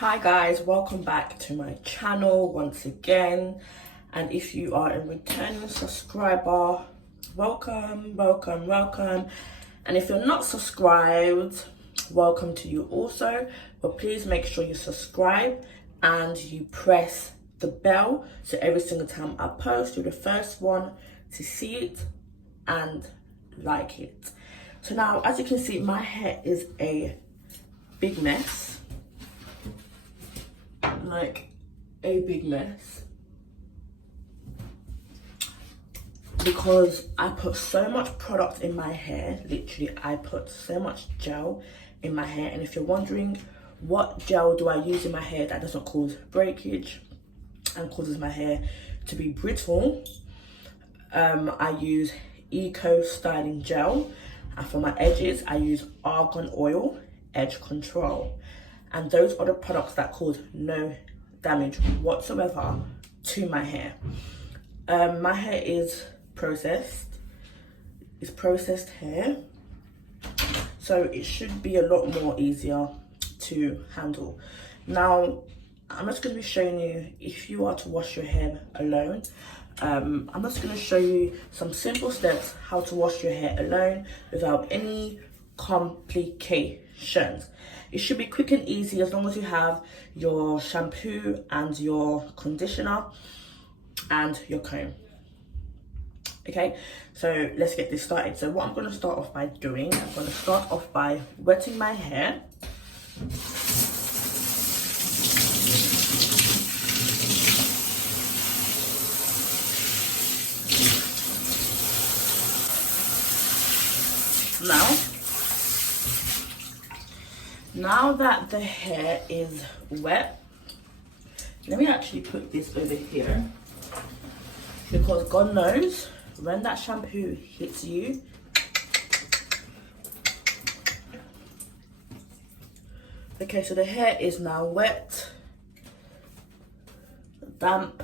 Hi guys, welcome back to my channel once again, and if you are a returning subscriber, welcome, and if you're not subscribed, welcome to you also. But please make sure you subscribe and you press the bell so every single time I post, you're the first one to see it and like it. So now, as you can see, my hair is a big mess, like a big mess, because I put so much product in my hair. Literally, I put so much gel in my hair, and if you're wondering what gel do I use in my hair that doesn't cause breakage and causes my hair to be brittle, I use Eco Styling Gel, and for my edges I use Argan Oil Edge Control, and those are the products that cause no damage whatsoever to my hair. My hair is processed, it's processed hair, so it should be a lot more easier to handle. Now I'm just going to be showing you, if you are to wash your hair alone, I'm just going to show you some simple steps how to wash your hair alone without any complications. It should be quick and easy as long as you have your shampoo and your conditioner and your comb. Okay, so let's get this started. So what I'm going to start off by doing, I'm going to start off by wetting my hair. Now that the hair is wet, let me actually put this over here, because God knows when that shampoo hits you, okay, so the hair is now wet, damp,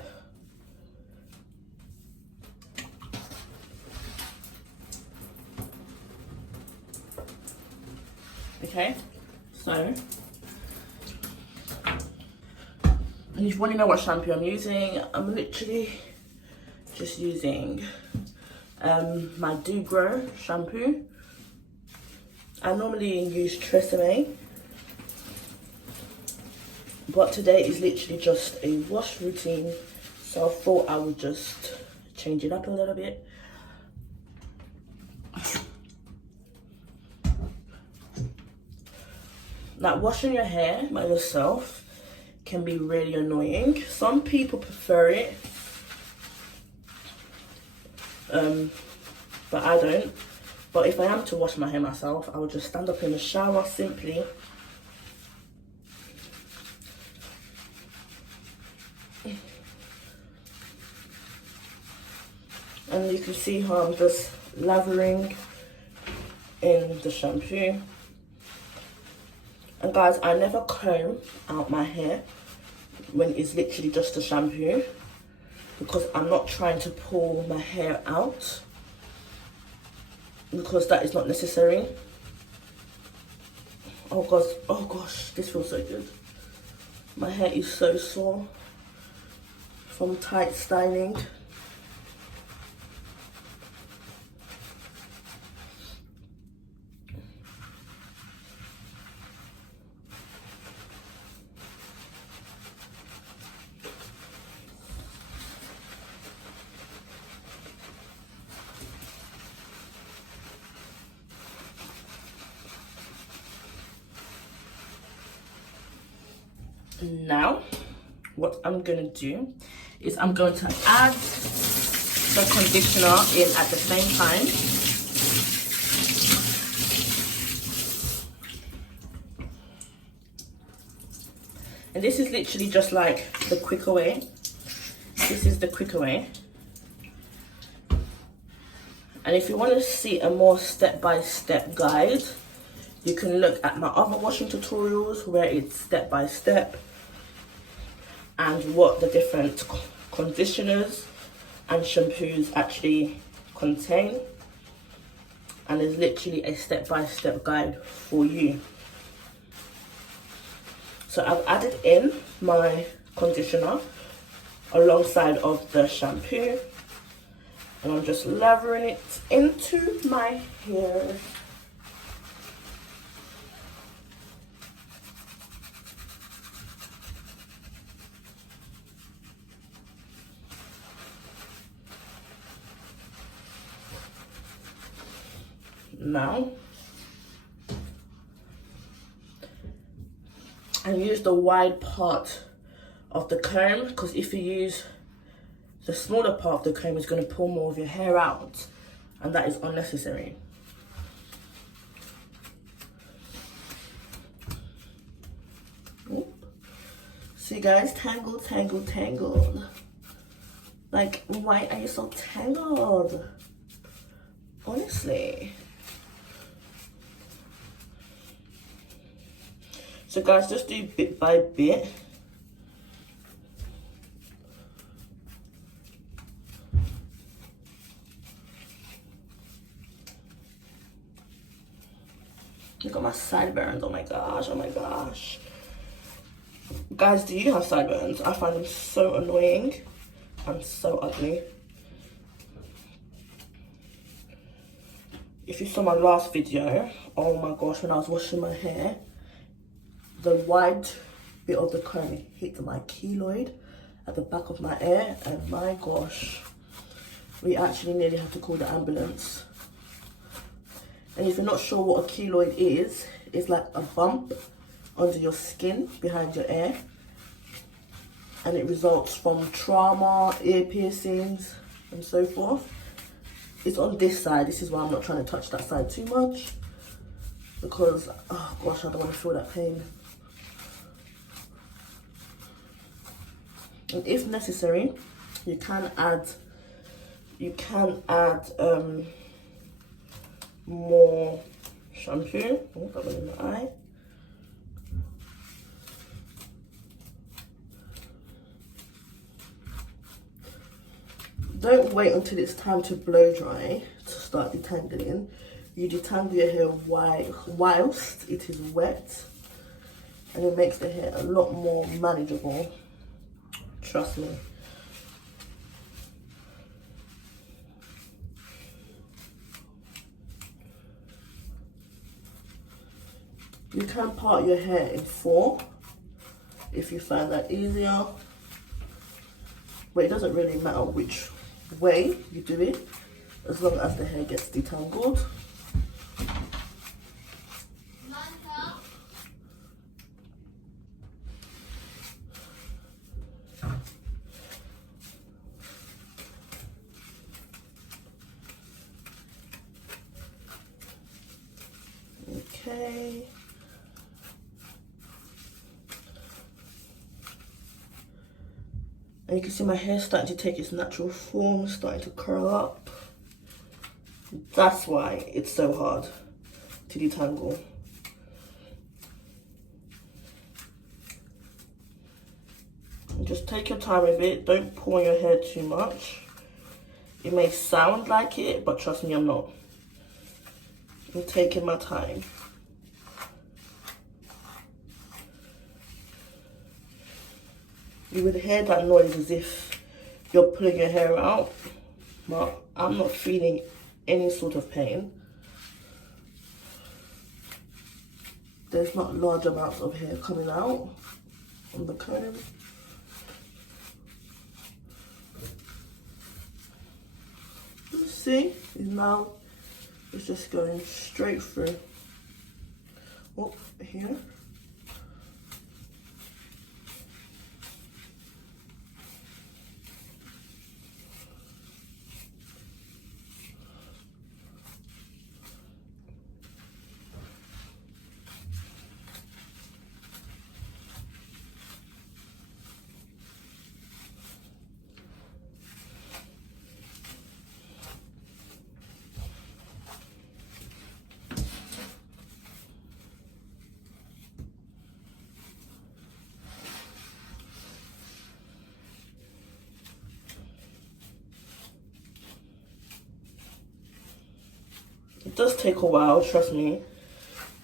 okay. So, and if you want to know what shampoo I'm using, I'm literally just using my Do Grow shampoo. I normally use Tresemme, but today is literally just a wash routine, so I thought I would just change it up a little bit. Now, washing your hair by yourself can be really annoying. Some people prefer it, but I don't. But if I am to wash my hair myself, I would just stand up in the shower simply, and you can see how I'm just lathering in the shampoo. And guys, I never comb out my hair when it's literally just the shampoo, because I'm not trying to pull my hair out, because that is not necessary. Oh gosh, this feels so good. My hair is so sore from tight styling. Now, what I'm going to do is I'm going to add the conditioner in at the same time. And this is literally just like the quicker way. This is the quicker way. And if you want to see a more step-by-step guide, you can look at my other washing tutorials where it's step-by-step and what the different conditioners and shampoos actually contain. And there's literally a step-by-step guide for you. So I've added in my conditioner alongside of the shampoo, and I'm just lathering it into my hair. Now, I use the wide part of the comb, because if you use the smaller part of the comb, it's going to pull more of your hair out, and that is unnecessary. Oop. See guys, tangled, tangled, tangled. Like, why are you so tangled? Honestly. So guys, just do bit by bit. Look at my sideburns, oh my gosh, oh my gosh. Guys, do you have sideburns? I find them so annoying and so ugly. If you saw my last video, oh my gosh, when I was washing my hair, the wide bit of the comb hit my keloid at the back of my ear, and my gosh, we actually nearly had to call the ambulance. And if you're not sure what a keloid is, it's like a bump under your skin behind your ear, and it results from trauma, ear piercings and so forth. It's on this side. This is why I'm not trying to touch that side too much, because oh gosh, I don't want to feel that pain. And if necessary, you can add more shampoo. Oh, that went in my eye. Don't wait until it's time to blow dry to start detangling. You detangle your hair whilst it is wet, and it makes the hair a lot more manageable. Trust me. You can part your hair in 4 if you find that easier, but it doesn't really matter which way you do it, as long as the hair gets detangled. Okay. And you can see my hair starting to take its natural form, starting to curl up. That's why it's so hard to detangle. And just take your time with it. Don't pull your hair too much. It may sound like it, but trust me, I'm not. I'm taking my time. You would hear that noise as if you're pulling your hair out, but I'm not feeling any sort of pain. There's not large amounts of hair coming out on the comb. See, now it's just going straight through. Oh, here. It does take a while, trust me.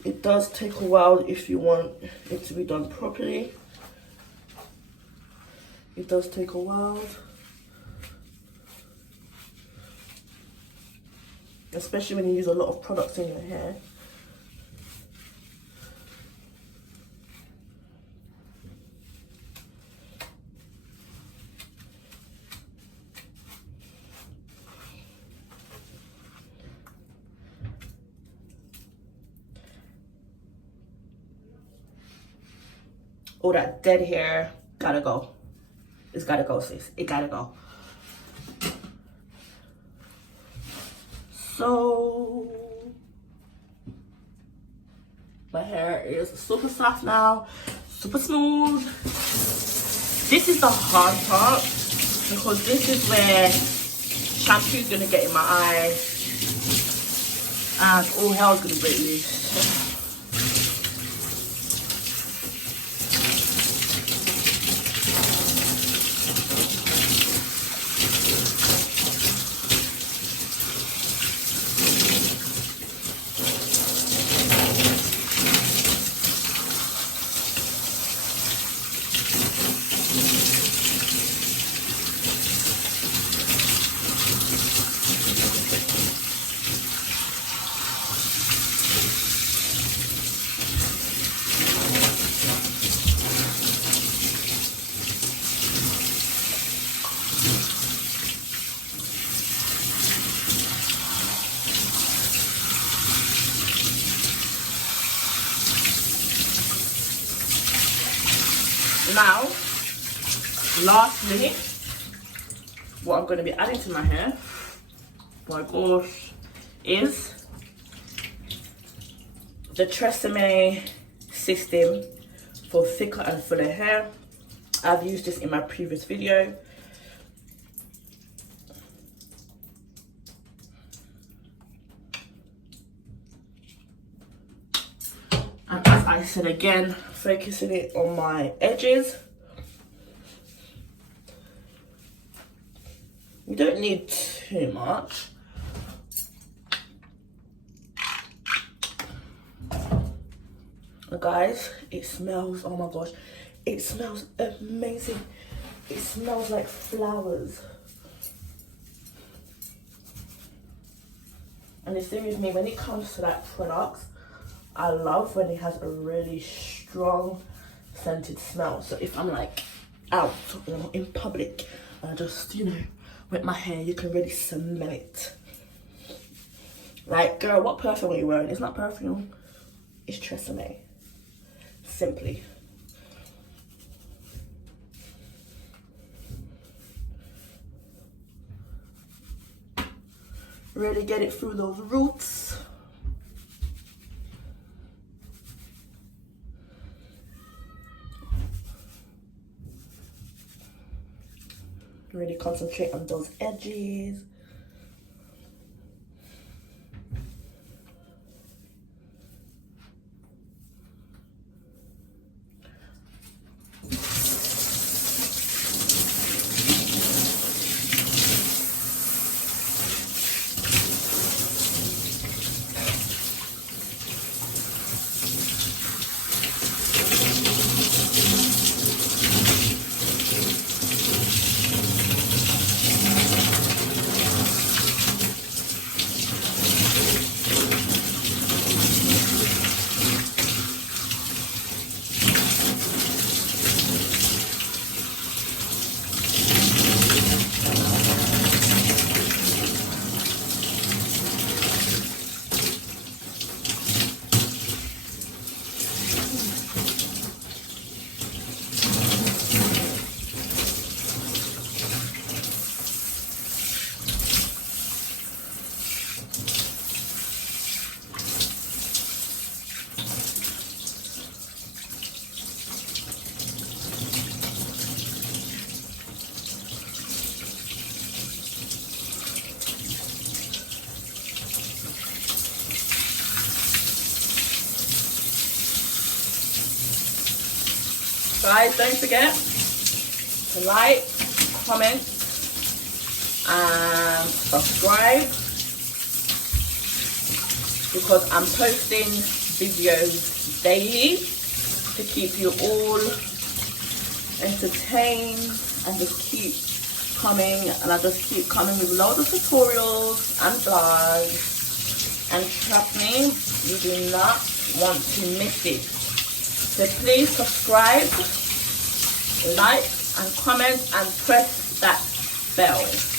It It does take a while if you want it to be done properly. It does take a while. Especially when you use a lot of products in your hair. All that dead hair gotta go. It's gotta go, sis. It gotta go. So my hair is super soft now, super smooth. This is the hard part because this is where shampoo is gonna get in my eye and all hell's gonna break loose. Now, lastly, what I'm going to be adding to my hair, my gosh, is the Tresemme system for thicker and fuller hair. I've used this in my previous video. And as I said again, focusing it on my edges. You don't need too much. But guys, it smells, oh my gosh, it smells amazing. It smells like flowers. And the thing with me, when it comes to like products, I love when it has a really strong scented smell. So if I'm like out or in public, I just, you know, with my hair, you can really smell it. Like, girl, what perfume are you wearing? It's not perfume, it's Tresemme. Simply. Really get it through those roots. Really concentrate on those edges. Guys, don't forget to like, comment, and subscribe, because I'm posting videos daily to keep you all entertained, and just keep coming, and I just keep coming with loads of tutorials and vlogs, and trust me, you do not want to miss it. So please subscribe, like and comment and press that bell.